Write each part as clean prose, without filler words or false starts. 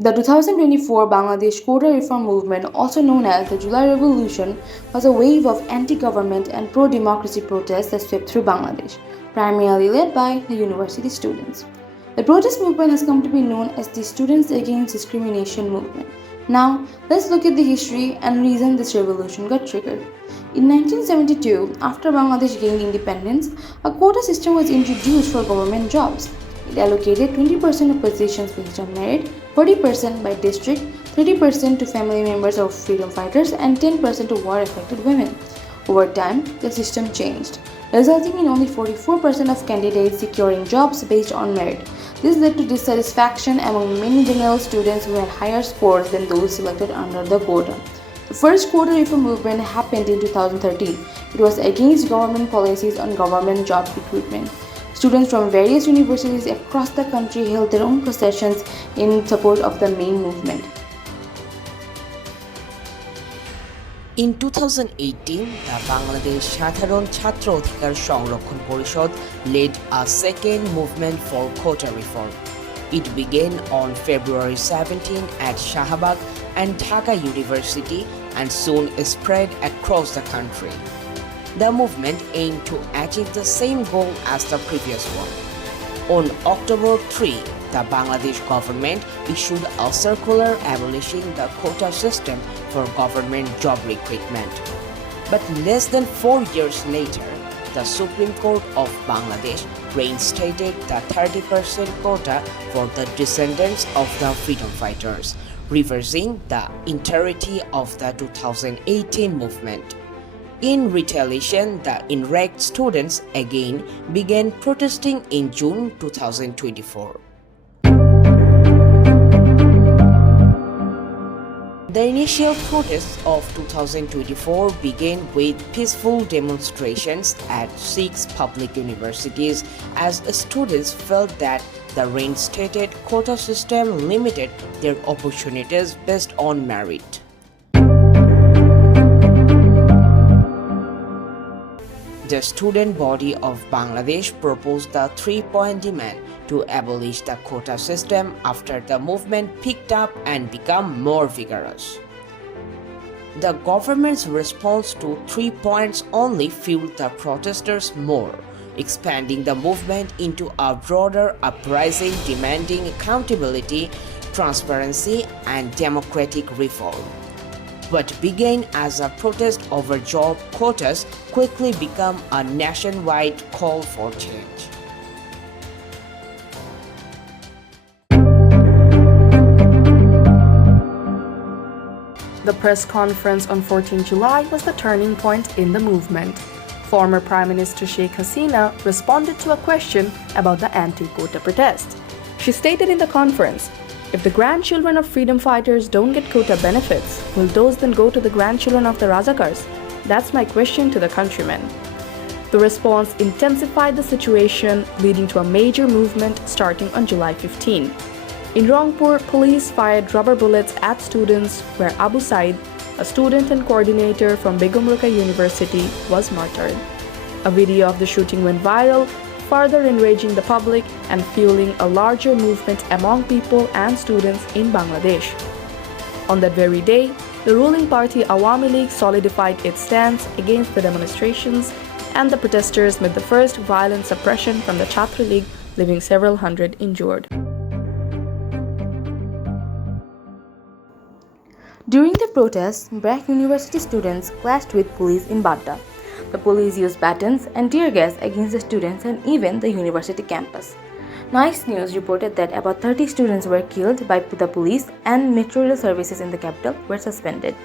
The 2024 Bangladesh Quota reform movement, also known as the July Revolution, was a wave of anti-government and pro-democracy protests that swept through Bangladesh, primarily led by the university students. The protest movement has come to be known as the Students Against Discrimination movement. Now, let's look at the history and reason this revolution got triggered. In 1972, after Bangladesh gained independence, a quota system was introduced for government jobs. It allocated 20% of positions based on merit, 40% by district, 30% to family members of freedom fighters, and 10% to war-affected women. Over time, the system changed, resulting in only 44% of candidates securing jobs based on merit. This led to dissatisfaction among many general students who had higher scores than those selected under the quota. The first quota reform movement happened in 2013. It was against government policies on government job recruitment. Students from various universities across the country held their own processions in support of the main movement. In 2018, the Bangladesh Sadharon Chhatra Adhikar সংরক্ষণ Porishod led a second movement for quota reform. It began on February 17 at Shahabag and Dhaka University and soon spread across the country. The movement aimed to achieve the same goal as the previous one. On October 3, the Bangladesh government issued a circular abolishing the quota system for government job recruitment. But less than 4 years later, the Supreme Court of Bangladesh reinstated the 30% quota for the descendants of the freedom fighters, reversing the entirety of the 2018 movement. In retaliation, the enraged students again began protesting in June 2024. The initial protests of 2024 began with peaceful demonstrations at 6 public universities as students felt that the reinstated quota system limited their opportunities based on merit. The student body of Bangladesh proposed the 3-point demand to abolish the quota system after the movement picked up and became more vigorous. The government's response to 3 points only fueled the protesters more, expanding the movement into a broader uprising demanding accountability, transparency, and democratic reform. What began as a protest over job quotas quickly became a nationwide call for change. The press conference on 14 July was the turning point in the movement. Former Prime Minister Sheikh Hasina responded to a question about the anti-quota protest. She stated in the conference, "If the grandchildren of freedom fighters don't get quota benefits, will those then go to the grandchildren of the Razakars? That's my question to the countrymen." The response intensified the situation, leading to a major movement starting on July 15. In Rangpur, police fired rubber bullets at students where Abu Said, a student and coordinator from Begum Rokeya University, was martyred. A video of the shooting went viral, further enraging the public and fueling a larger movement among people and students in Bangladesh. On that very day, the ruling party Awami League solidified its stance against the demonstrations, and the protesters made the first violent suppression from the Chhatra League, leaving several hundred injured. During the protests, black university students clashed with police in Badda. The police used batons and tear gas against the students and even the university campus. Nice News reported that about 30 students were killed by the police and metro rail services in the capital were suspended.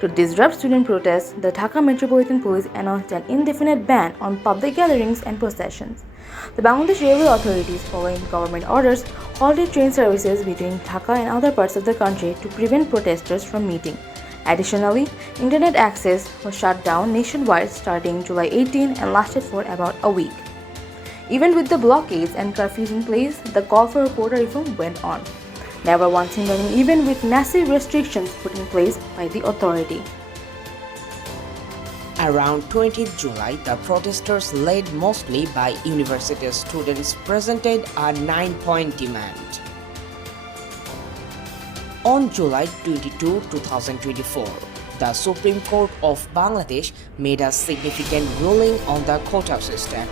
To disrupt student protests, the Dhaka Metropolitan Police announced an indefinite ban on public gatherings and processions. The Bangladesh Railway authorities, following government orders, halted train services between Dhaka and other parts of the country to prevent protesters from meeting. Additionally, internet access was shut down nationwide starting July 18 and lasted for about a week. Even with the blockades and curfews in place, the call for quota reform went on, never once hindering even with massive restrictions put in place by the authority. Around 20th July, the protesters, led mostly by university students, presented a 9-point demand. On July 22, 2024, the Supreme Court of Bangladesh made a significant ruling on the quota system.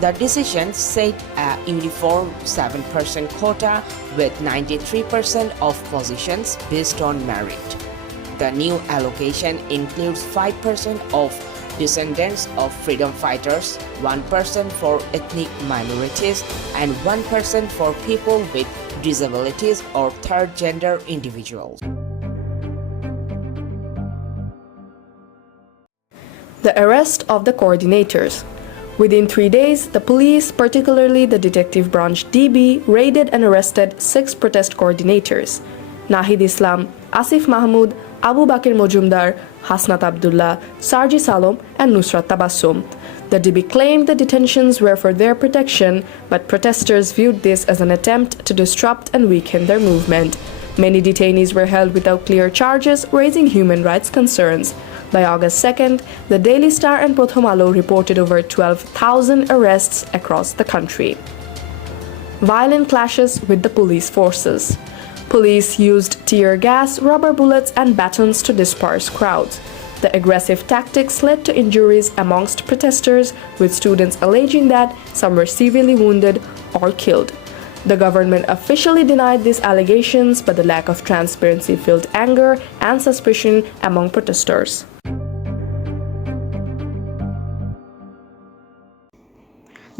The decision set a uniform 7% quota with 93% of positions based on merit. The new allocation includes 5% of descendants of freedom fighters, 1% for ethnic minorities, and 1% for people with disabilities or third gender individuals. The arrest of the coordinators. Within 3 days, the police, particularly the Detective Branch DB, raided and arrested 6 protest coordinators: Nahid Islam, Asif Mahmood, Abu Bakir Mojumdar, Hasnat Abdullah, Sarji Salom, and Nusrat Tabassum. The DB claimed the detentions were for their protection, but protesters viewed this as an attempt to disrupt and weaken their movement. Many detainees were held without clear charges, raising human rights concerns. By August 2nd, the Daily Star and Prothom Alo reported over 12,000 arrests across the country. Violent clashes with the police forces. Police used tear gas, rubber bullets, and batons to disperse crowds. The aggressive tactics led to injuries amongst protesters, with students alleging that some were severely wounded or killed. The government officially denied these allegations, but the lack of transparency fueled anger and suspicion among protesters.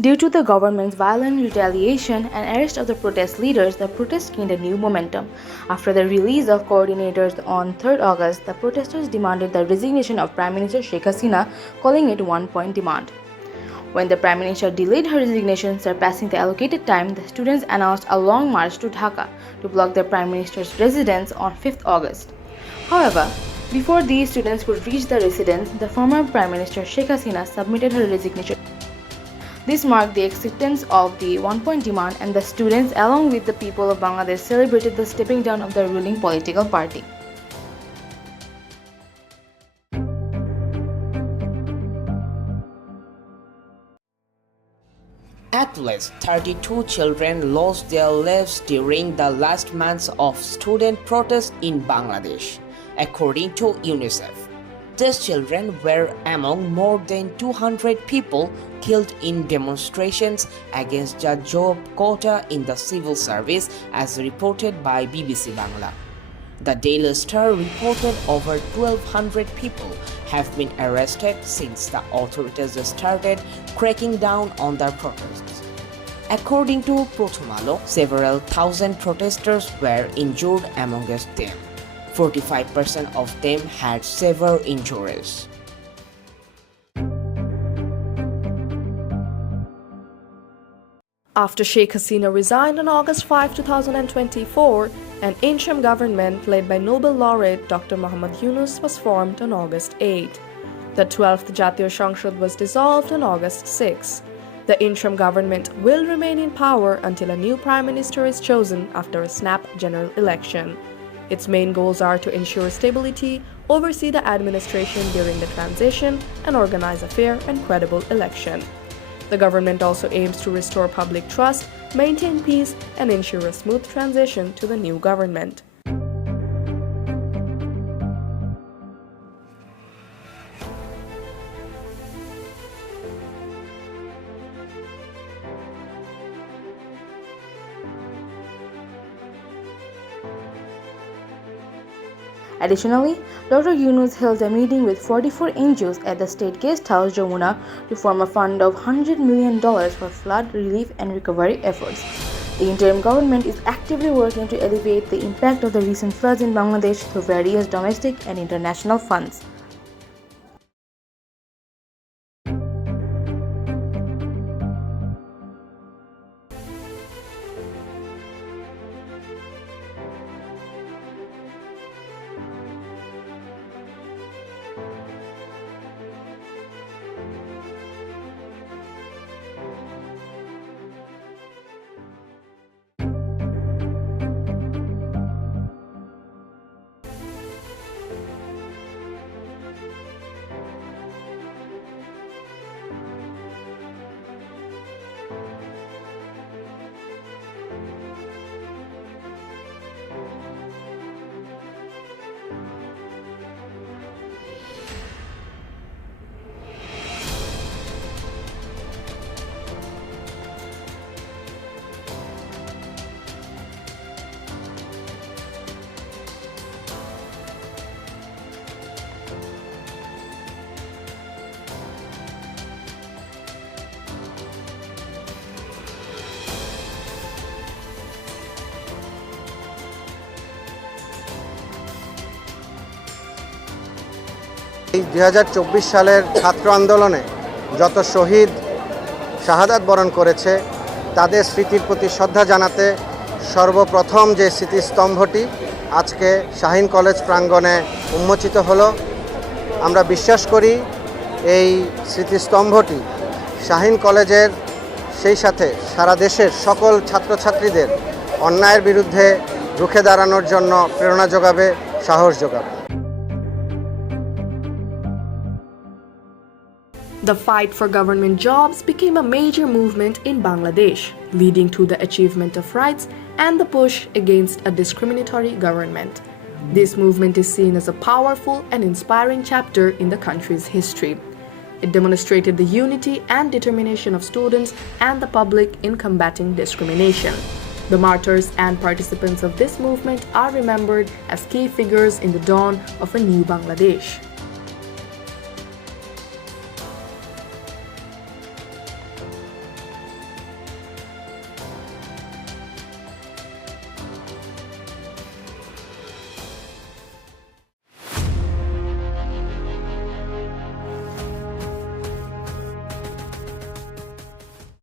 Due to the government's violent retaliation and arrest of the protest leaders, the protests gained a new momentum. After the release of coordinators on 3rd August, the protesters demanded the resignation of Prime Minister Sheikh Hasina, calling it a one-point demand. When the Prime Minister delayed her resignation, surpassing the allocated time, the students announced a long march to Dhaka to block the Prime Minister's residence on 5th August. However, before these students could reach the residence, the former Prime Minister Sheikh Hasina submitted her resignation. This marked the acceptance of the one-point demand, and the students, along with the people of Bangladesh, celebrated the stepping down of the ruling political party. At least 32 children lost their lives during the last months of student protests in Bangladesh, according to UNICEF. These children were among more than 200 people killed in demonstrations against the job quota in the civil service, as reported by BBC Bangla. The Daily Star reported over 1,200 people have been arrested since the authorities started cracking down on the protests. According to Prothom Alo, several thousand protesters were injured, amongst them 45% of them had severe injuries. After Sheikh Hasina resigned on August 5, 2024, an interim government led by Nobel laureate Dr. Muhammad Yunus was formed on August 8. The 12th Jatiya Sanshad was dissolved on August 6. The interim government will remain in power until a new prime minister is chosen after a snap general election. Its main goals are to ensure stability, oversee the administration during the transition, and organize a fair and credible election. The government also aims to restore public trust, maintain peace, and ensure a smooth transition to the new government. Additionally, Dr. Yunus held a meeting with 44 NGOs at the State Guest House, Jamuna, to form a fund of $100 million for flood relief and recovery efforts. The interim government is actively working to alleviate the impact of the recent floods in Bangladesh through various domestic and international funds. এই 2024 সালের ছাত্র আন্দোলনে যত শহীদ শাহাদাত বরণ করেছে তাদের স্মৃতির প্রতি শ্রদ্ধা জানাতে সর্বপ্রথম যে স্মৃতিস্তম্ভটি আজকে শাহীন কলেজ প্রাঙ্গণে উন্মোচিত হলো। আমরা বিশ্বাস করি এই স্মৃতিস্তম্ভটি শাহীন কলেজের সেই সাথে সারা দেশের সকল ছাত্রছাত্রীদের অন্যায়ের বিরুদ্ধে রুখে দাঁড়ানোর জন্য প্রেরণা যোগাবে, সাহস যোগাবে। The fight for government jobs became a major movement in Bangladesh, leading to the achievement of rights and the push against a discriminatory government. This movement is seen as a powerful and inspiring chapter in the country's history. It demonstrated the unity and determination of students and the public in combating discrimination. The martyrs and participants of this movement are remembered as key figures in the dawn of a new Bangladesh.